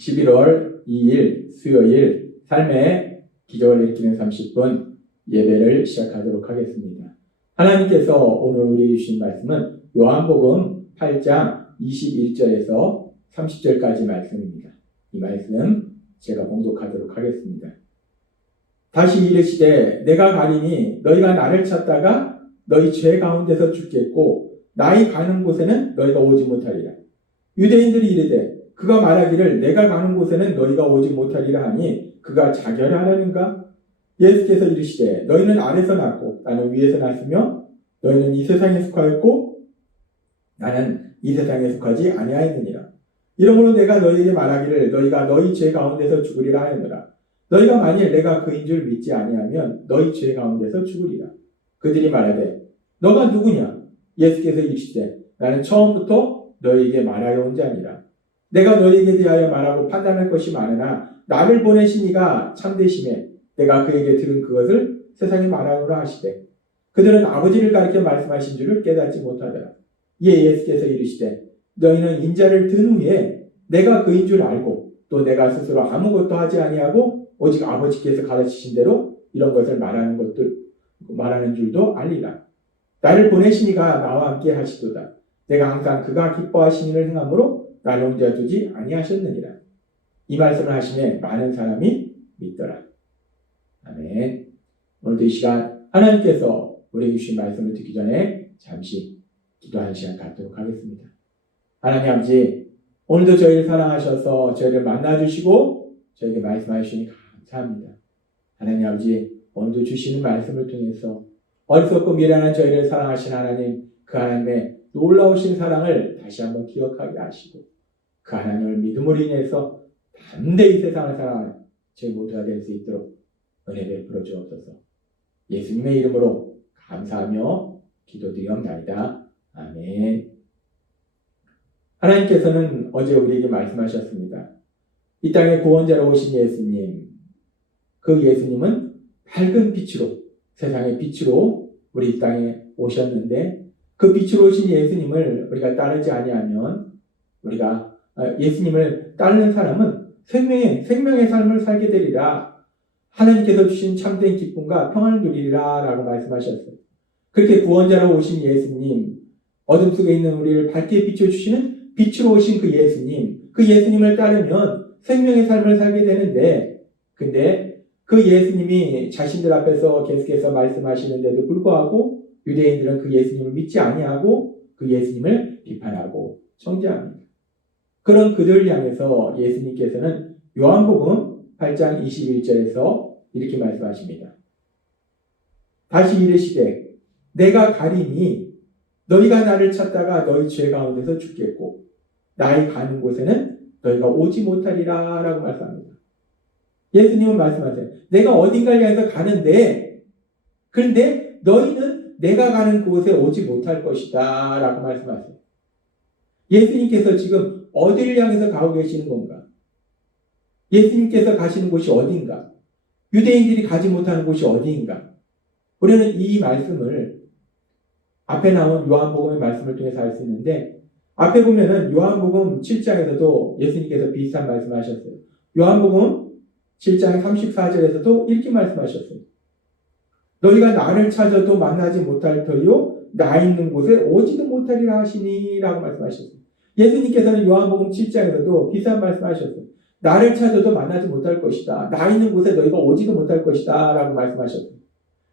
11월 2일 수요일 삶의 기적을 일으키는 30분 예배를 시작하도록 하겠습니다. 하나님께서 오늘 우리에게 주신 말씀은 요한복음 8장 21절에서 30절까지 말씀입니다. 이 말씀 제가 봉독하도록 하겠습니다. 다시 이르시되 내가 가리니 너희가 나를 찾다가 너희 죄 가운데서 죽겠고 나의 가는 곳에는 너희가 오지 못하리라. 유대인들이 이르되 그가 말하기를 내가 가는 곳에는 너희가 오지 못하리라 하니 그가 자결하려는가? 예수께서 이르시되 너희는 아래서 났고 나는 위에서 났으며 너희는 이 세상에 속하였고 나는 이 세상에 속하지 아니하였느니라. 이러므로 내가 너희에게 말하기를 너희가 너희 죄 가운데서 죽으리라 하였노라. 너희가 만일 내가 그인 줄 믿지 아니하면 너희 죄 가운데서 죽으리라. 그들이 말하되 너가 누구냐? 예수께서 이르시되 나는 처음부터 너희에게 말하여 온 자니라. 내가 너희에게 대하여 말하고 판단할 것이 많으나 나를 보내신 이가 참되심에 내가 그에게 들은 그것을 세상에 말하노라 하시되 그들은 아버지를 가리켜 말씀하신 줄을 깨닫지 못하더라. 이에 예수께서 이르시되 너희는 인자를 든 후에 내가 그인 줄 알고 또 내가 스스로 아무것도 하지 아니하고 오직 아버지께서 가르치신 대로 이런 것을 말하는 줄도 알리라. 나를 보내신 이가 나와 함께 하시도다. 내가 항상 그가 기뻐하신 일을 행함으로 나를 혼자 두지 아니하셨느니라. 이 말씀을 하시매 많은 사람이 믿더라. 아멘. 오늘도 이 시간 하나님께서 우리에게 주신 말씀을 듣기 전에 잠시 기도하는 시간 갖도록 하겠습니다. 하나님 아버지, 오늘도 저희를 사랑하셔서 저희를 만나주시고 저에게 말씀하시니 감사합니다. 하나님 아버지, 오늘도 주시는 말씀을 통해서 어리석고 미련한 저희를 사랑하신 하나님, 그 하나님의 놀라우신 사랑을 다시 한번 기억하게 하시고 그 하나님을 믿음으로 인해서 담대히 세상을 살아가는 저희 모두가 될 수 있도록 은혜 베풀어 주옵소서. 예수님의 이름으로 감사하며 기도드리옵나이다. 아멘. 하나님께서는 어제 우리에게 말씀하셨습니다. 이 땅에 구원자로 오신 예수님, 그 예수님은 밝은 빛으로, 세상의 빛으로 우리 이 땅에 오셨는데 그 빛으로 오신 예수님을 우리가 따르지 아니하면 우리가 예수님을 따르는 사람은 생명의 삶을 살게 되리라. 하나님께서 주신 참된 기쁨과 평안을 누리리라 라고 말씀하셨어요. 그렇게 구원자로 오신 예수님, 어둠 속에 있는 우리를 밝게 비춰주시는 빛으로 오신 그 예수님을 따르면 생명의 삶을 살게 되는데, 근데 그 예수님이 자신들 앞에서 계속해서 말씀하시는데도 불구하고 유대인들은 그 예수님을 믿지 아니하고 그 예수님을 비판하고 정죄합니다. 그런 그들을 향해서 예수님께서는 요한복음 8장 21절에서 이렇게 말씀하십니다. 다시 이르시되 내가 가리니 너희가 나를 찾다가 너희 죄 가운데서 죽겠고 나의 가는 곳에는 너희가 오지 못하리라 라고 말씀합니다. 예수님은 말씀하세요. 내가 어딘가를 향해서 가는데 그런데 너희는 내가 가는 곳에 오지 못할 것이다 라고 말씀하세요. 예수님께서 지금 어디를 향해서 가고 계시는 건가? 예수님께서 가시는 곳이 어딘가? 유대인들이 가지 못하는 곳이 어디인가? 우리는 이 말씀을 앞에 나온 요한복음의 말씀을 통해서 알 수 있는데 앞에 보면은 요한복음 7장에서도 예수님께서 비슷한 말씀하셨어요. 요한복음 7장 34절에서도 이렇게 말씀하셨어요. 너희가 나를 찾아도 만나지 못할 터이요 나 있는 곳에 오지도 못하리라 하시니 라고 말씀하셨어요. 예수님께서는 요한복음 7장에서도 비슷한 말씀하셨어요. 나를 찾아도 만나지 못할 것이다. 나 있는 곳에 너희가 오지도 못할 것이다 라고 말씀하셨어요.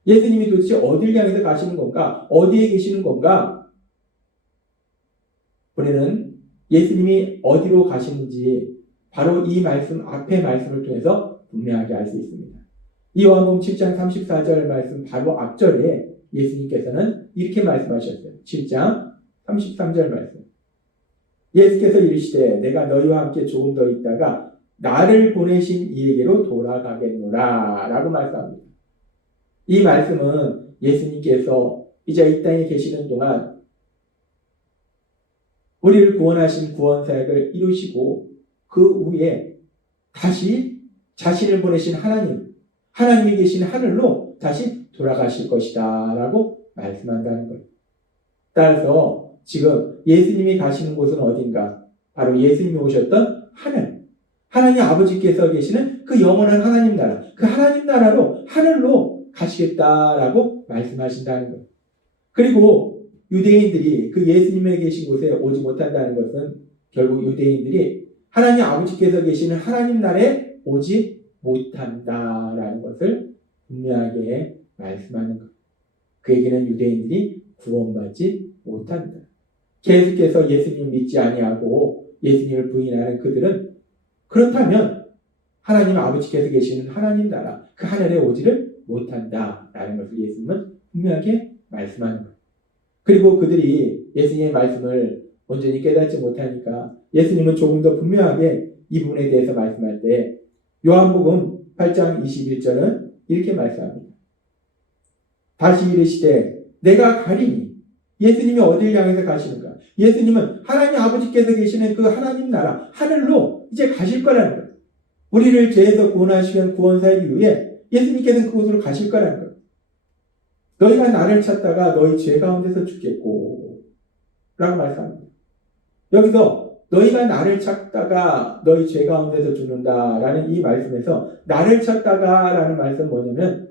예수님이 도대체 어딜 향해서 가시는 건가? 어디에 계시는 건가? 우리는 예수님이 어디로 가시는지 바로 이 말씀, 앞의 말씀을 통해서 분명하게 알 수 있습니다. 이 요한복음 7장 34절 말씀 바로 앞절에 예수님께서는 이렇게 말씀하셨어요. 7장 33절 말씀. 예수께서 이르시되 내가 너희와 함께 조금 더 있다가 나를 보내신 이에게로 돌아가겠노라 라고 말씀합니다. 이 말씀은 예수님께서 이제 이 땅에 계시는 동안 우리를 구원하신 구원사역을 이루시고 그 후에 다시 자신을 보내신 하나님이 계신 하늘로 다시 돌아가실 것이다 라고 말씀한다는 거예요. 따라서 지금 예수님이 가시는 곳은 어딘가? 바로 예수님이 오셨던 하나님 아버지께서 계시는 그 영원한 하나님 나라, 그 하나님 나라로 하늘로 가시겠다라고 말씀하신다는 거예요. 그리고 유대인들이 그 예수님의 계신 곳에 오지 못한다는 것은 결국 유대인들이 하나님 아버지께서 계시는 하나님 나라에 오지 못한다라는 것을 분명하게 말씀하는 것. 그 얘기는 유대인들이 구원받지 못한다. 계속해서 예수님을 믿지 아니하고 예수님을 부인하는 그들은 그렇다면 하나님 아버지께서 계시는 하나님 나라, 그 하늘에 오지를 못한다라는 것을 예수님은 분명하게 말씀하는 거예요. 그리고 그들이 예수님의 말씀을 온전히 깨닫지 못하니까 예수님은 조금 더 분명하게 이 부분에 대해서 말씀할 때 요한복음 8장 21절은 이렇게 말씀합니다. 다시 이르시되 내가 가리니. 예수님이 어디를 향해서 가시는가? 예수님은 하나님 아버지께서 계시는 그 하나님 나라 하늘로 이제 가실 거라는 거예요. 우리를 죄에서 구원하시는 구원사의 이후에 예수님께서는 그곳으로 가실 거라는 거예요. 너희가 나를 찾다가 너희 죄 가운데서 죽겠고 라고 말씀합니다. 여기서 너희가 나를 찾다가 너희 죄 가운데서 죽는다라는 이 말씀에서 나를 찾다가 라는 말씀은 뭐냐면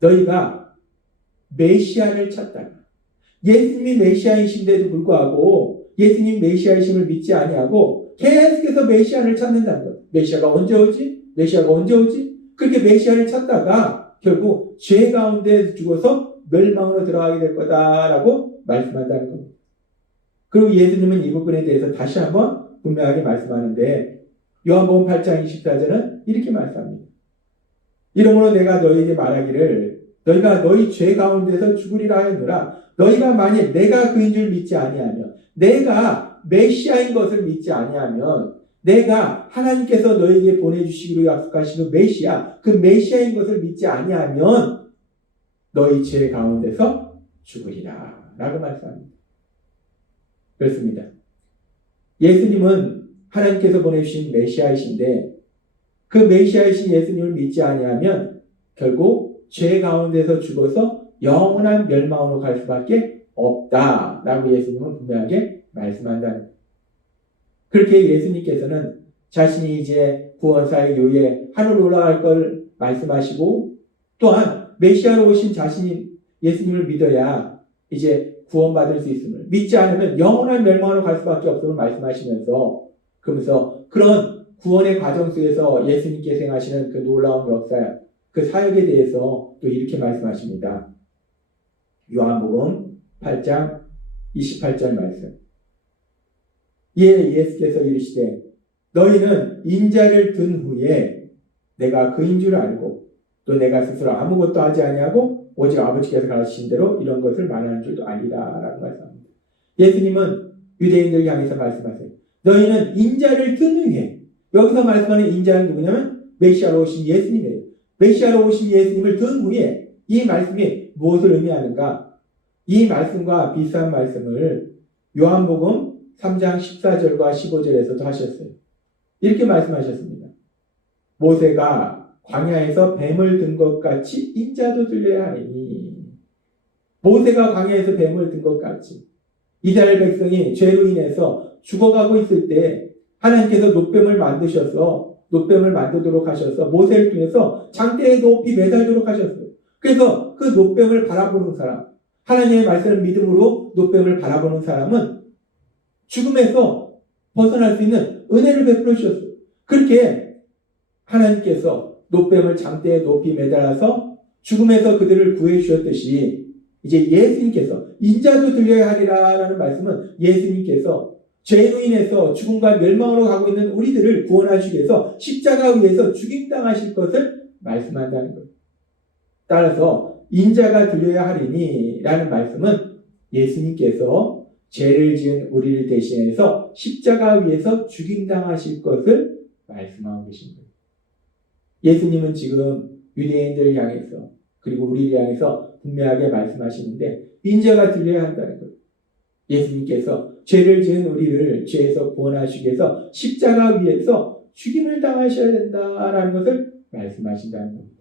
너희가 메시아를 찾다가 예수님이 메시아이신데도 불구하고 예수님 메시아이심을 믿지 아니하고 계속해서 메시아를 찾는다는 거예요. 메시아가 언제 오지? 메시아가 언제 오지? 그렇게 메시아를 찾다가 결국 죄 가운데 죽어서 멸망으로 들어가게 될 거다라고 말씀한다는 겁니다. 그리고 예수님은 이 부분에 대해서 다시 한번 분명하게 말씀하는데 요한복음 8장 24절은 이렇게 말씀합니다. 이러므로 내가 너희에게 말하기를 너희가 너희 죄 가운데서 죽으리라 하였노라. 너희가 만일 내가 그인 줄 믿지 아니하면, 내가 메시아인 것을 믿지 아니하면, 내가 하나님께서 너희에게 보내주시기로 약속하신 그 메시아, 그 메시아인 것을 믿지 아니하면 너희 죄 가운데서 죽으리라 라고 말씀합니다. 그렇습니다. 예수님은 하나님께서 보내주신 메시아이신데 그 메시아이신 예수님을 믿지 아니하면 결국 죄 가운데서 죽어서 영원한 멸망으로 갈 수밖에 없다라고 예수님은 분명하게 말씀한다는 거예요. 그렇게 예수님께서는 자신이 이제 구원사의 이후에 하늘로 올라갈 걸 말씀하시고 또한 메시아로 오신 자신이 예수님을 믿어야 이제 구원받을 수 있음을, 믿지 않으면 영원한 멸망으로 갈 수밖에 없음을 말씀하시면서 그러면서 그런 구원의 과정 속에서 예수님께서 행하시는 그 놀라운 역사, 그 사역에 대해서 또 이렇게 말씀하십니다. 요한복음 8장 28절 말씀. 예수께서 이르시되 너희는 인자를 든 후에 내가 그인 줄 알고 또 내가 스스로 아무것도 하지 아니하고 오직 아버지께서 가르치신 대로 이런 것을 말하는 줄도 아니라 라고 말씀합니다. 예수님은 유대인들 향해서 말씀하세요. 너희는 인자를 든 후에, 여기서 말씀하는 인자는 누구냐면 메시아로 오신 예수님이에요. 메시아로 오신 예수님을 든 후에 이 말씀이 무엇을 의미하는가? 이 말씀과 비슷한 말씀을 요한복음 3장 14절과 15절에서도 하셨어요. 이렇게 말씀하셨습니다. 모세가 광야에서 뱀을 든 것 같이 인자도 들려야 하니. 모세가 광야에서 뱀을 든 것 같이 이스라엘 백성이 죄로 인해서 죽어가고 있을 때 하나님께서 놋뱀을 만드셔서 놋뱀을 만들도록 하셔서 모세를 통해서 장대에 높이 매달도록 하셨어요. 그래서 그 놋뱀을 바라보는 사람, 하나님의 말씀을 믿음으로 놋뱀을 바라보는 사람은 죽음에서 벗어날 수 있는 은혜를 베풀어 주셨어요. 그렇게 하나님께서 놋뱀을 장대에 높이 매달아서 죽음에서 그들을 구해 주셨듯이 이제 예수님께서 인자도 들려야 하리라라는 말씀은 예수님께서 죄로 인해서 죽음과 멸망으로 가고 있는 우리들을 구원하시기 위해서 십자가 위에서 죽임당하실 것을 말씀한다는 거예요. 따라서 인자가 들려야 하리니 라는 말씀은 예수님께서 죄를 지은 우리를 대신해서 십자가 위에서 죽임당하실 것을 말씀하고 계신 거예요. 예수님은 지금 유대인들을 향해서 그리고 우리를 향해서 분명하게 말씀하시는데 인자가 들려야 한다는 거예요. 예수님께서 죄를 지은 우리를 죄에서 구원하시기 위해서 십자가 위에서 죽임을 당하셔야 된다라는 것을 말씀하신다는 겁니다.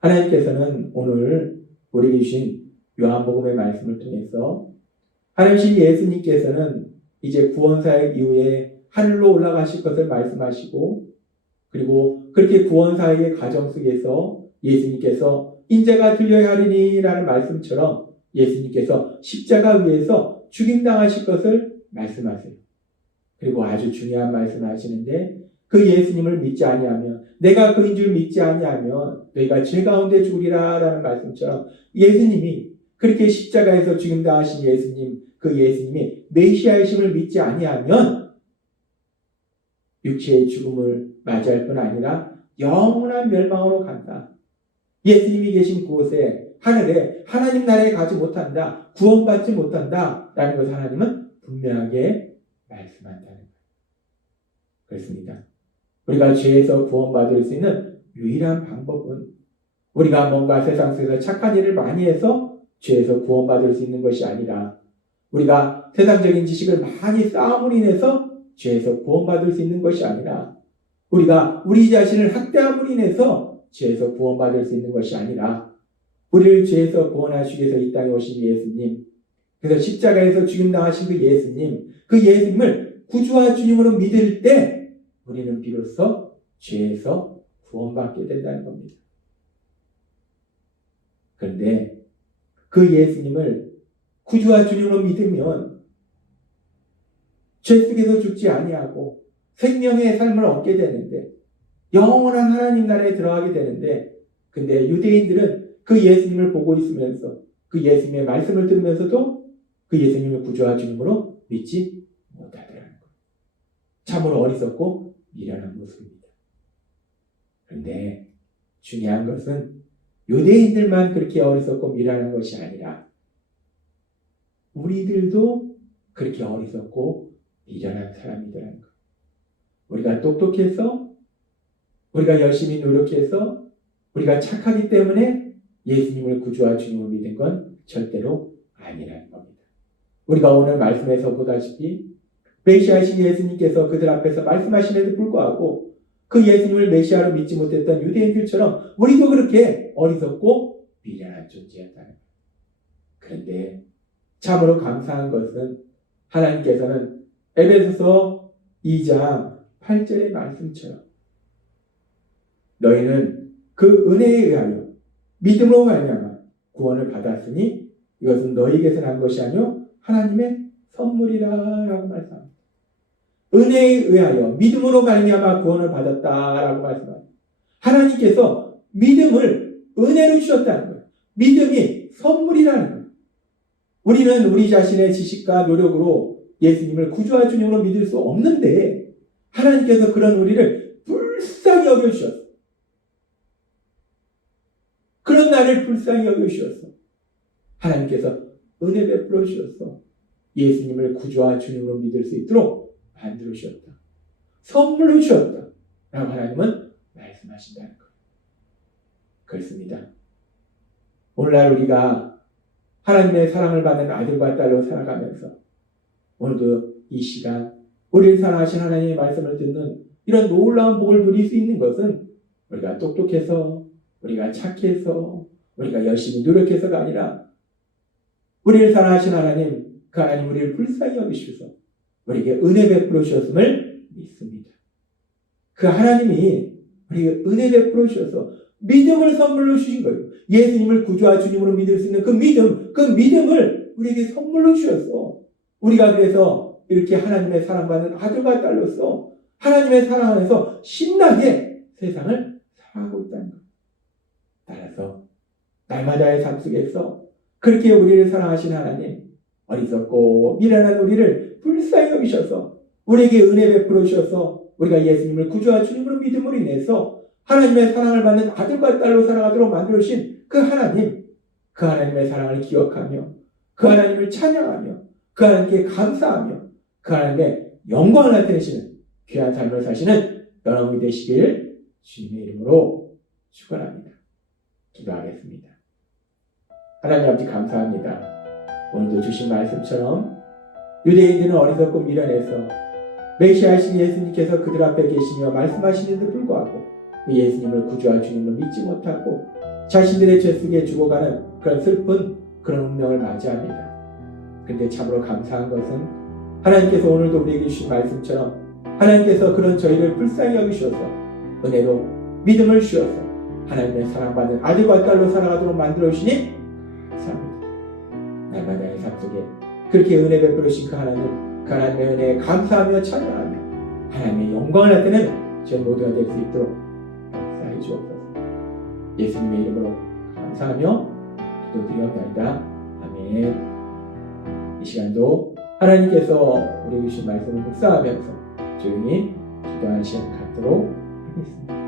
하나님께서는 오늘 우리에게 주신 요한복음의 말씀을 통해서 하나님 예수님께서는 이제 구원사역 이후에 하늘로 올라가실 것을 말씀하시고, 그리고 그렇게 구원사의 과정 속에서 예수님께서 인자가 들려야 하리니 라는 말씀처럼 예수님께서 십자가 위에서 죽임당하실 것을 말씀하세요. 그리고 아주 중요한 말씀을 하시는데, 그 예수님을 믿지 아니하면, 내가 그인 줄 믿지 아니하면 너희가 죄 가운데 죽으리라 라는 말씀처럼 예수님이 그렇게 십자가에서 죽임당하신 예수님, 그 예수님이 메시아이심을 믿지 아니하면 육체의 죽음을 맞이할 뿐 아니라 영원한 멸망으로 간다. 예수님이 계신 그곳에, 하늘에 하나님 나라에 가지 못한다. 구원받지 못한다. 라는 것을 하나님은 분명하게 말씀한다는 거예요. 그렇습니다. 우리가 죄에서 구원받을 수 있는 유일한 방법은 우리가 뭔가 세상 속에서 착한 일을 많이 해서 죄에서 구원받을 수 있는 것이 아니라, 우리가 세상적인 지식을 많이 쌓음으로 인해서 죄에서 구원받을 수 있는 것이 아니라, 우리가 우리 자신을 학대함으로 인해서 죄에서 구원받을 수 있는 것이 아니라, 우리를 죄에서 구원하시기 위해서 이 땅에 오신 예수님, 그래서 십자가에서 죽임당하신 그 예수님, 그 예수님을 구주와 주님으로 믿을 때 우리는 비로소 죄에서 구원받게 된다는 겁니다. 그런데 그 예수님을 구주와 주님으로 믿으면 죄 속에서 죽지 아니하고 생명의 삶을 얻게 되는데, 영원한 하나님 나라에 들어가게 되는데, 근데 유대인들은 그 예수님을 보고 있으면서, 그 예수님의 말씀을 들으면서도 그 예수님을 구주와 주님으로 믿지 못하더라는 거예요. 참으로 어리석고 미련한 모습입니다. 그런데 중요한 것은 유대인들만 그렇게 어리석고 미련한 것이 아니라 우리들도 그렇게 어리석고 미련한 사람이더라는 거예요. 우리가 똑똑해서, 우리가 열심히 노력해서, 우리가 착하기 때문에 예수님을 구주와 주님으로 믿은 건 절대로 아니라는 겁니다. 우리가 오늘 말씀에서 보다시피 메시아이신 예수님께서 그들 앞에서 말씀하시는데도 불구하고 그 예수님을 메시아로 믿지 못했던 유대인들처럼 우리도 그렇게 어리석고 미련한 존재였다는 거예요. 그런데 참으로 감사한 것은 하나님께서는 에베소서 2장 8절의 말씀처럼 너희는 그 은혜에 의하여 믿음으로 말미암아 구원을 받았으니 이것은 너희에게서 난 것이 아니요 하나님의 선물이라 라고 말씀합니다. 은혜에 의하여 믿음으로 말미암아 구원을 받았다라고 말씀합니다. 하나님께서 믿음을 은혜로 주셨다는 거예요. 믿음이 선물이라는 거예요. 우리는 우리 자신의 지식과 노력으로 예수님을 구주와 주님으로 믿을 수 없는데 하나님께서 그런 우리를 불쌍히 여겨주셨어요. 그런 나를 불쌍히 여겨주셨어. 하나님께서 은혜 베풀어 주셨어. 예수님을 구주와 주님으로 믿을 수 있도록 만들어 주셨다. 선물로 주셨다. 라고 하나님은 말씀하신다는 거예요. 그렇습니다. 오늘날 우리가 하나님의 사랑을 받는 아들과 딸로 살아가면서 오늘도 이 시간 우리를 사랑하신 하나님의 말씀을 듣는 이런 놀라운 복을 누릴 수 있는 것은 우리가 똑똑해서, 우리가 착해서, 우리가 열심히 노력해서가 아니라 우리를 사랑하신 하나님, 그 하나님 우리를 불쌍히 여기셔서 우리에게 은혜 베풀어 주셨음을 믿습니다. 그 하나님이 우리에게 은혜 베풀어 주셔서 믿음을 선물로 주신 거예요. 예수님을 구주와 주님으로 믿을 수 있는 그 믿음을 우리에게 선물로 주셨어. 우리가 그래서 이렇게 하나님의 사랑받는 아들과 딸로서 하나님의 사랑 안에서 신나게 세상을 살아가고 있다는 거예요. 따라서 날마다의 삶 속에서 그렇게 우리를 사랑하신 하나님, 어리석고 미련한 우리를 불쌍히 여기셔서 우리에게 은혜 베풀어 주셔서 우리가 예수님을 구주와 주님으로 믿음으로 인해서 하나님의 사랑을 받는 아들과 딸로 살아가도록 만들어주신 그 하나님, 그 하나님의 사랑을 기억하며 그 하나님을 찬양하며 그 하나님께 감사하며 그 하나님의 영광을 나타내시는 귀한 삶을 사시는 여러분이 되시길 주님의 이름으로 축원합니다. 기도하겠습니다. 하나님 아버지 감사합니다. 오늘도 주신 말씀처럼 유대인들은 어리석고 미련해서 메시아이신 예수님께서 그들 앞에 계시며 말씀하시는데도 불구하고 그 예수님을 구주와 주님을 믿지 못하고 자신들의 죄 속에 죽어가는 그런 슬픈 그런 운명을 맞이합니다. 그런데 참으로 감사한 것은 하나님께서 오늘도 우리에게 주신 말씀처럼 하나님께서 그런 저희를 불쌍히 여기셔서 은혜로 믿음을 주셔서 하나님의 사랑받는 아들과 딸로 살아가도록 만들어 주시니 감사합니다. 날마다의 삶 속에 그렇게 은혜 베풀으신 그 하나님의 은혜에 감사하며 찬양하며 하나님의 영광을 나타내는 저희 모두가 될 수 있도록 역사해 주옵소서. 예수님의 이름으로 감사하며 기도드리옵나이다. 아멘. 이 시간도 하나님께서 우리 주신 말씀을 묵상하면서 조용히 기도하는 시간 갖도록 하겠습니다.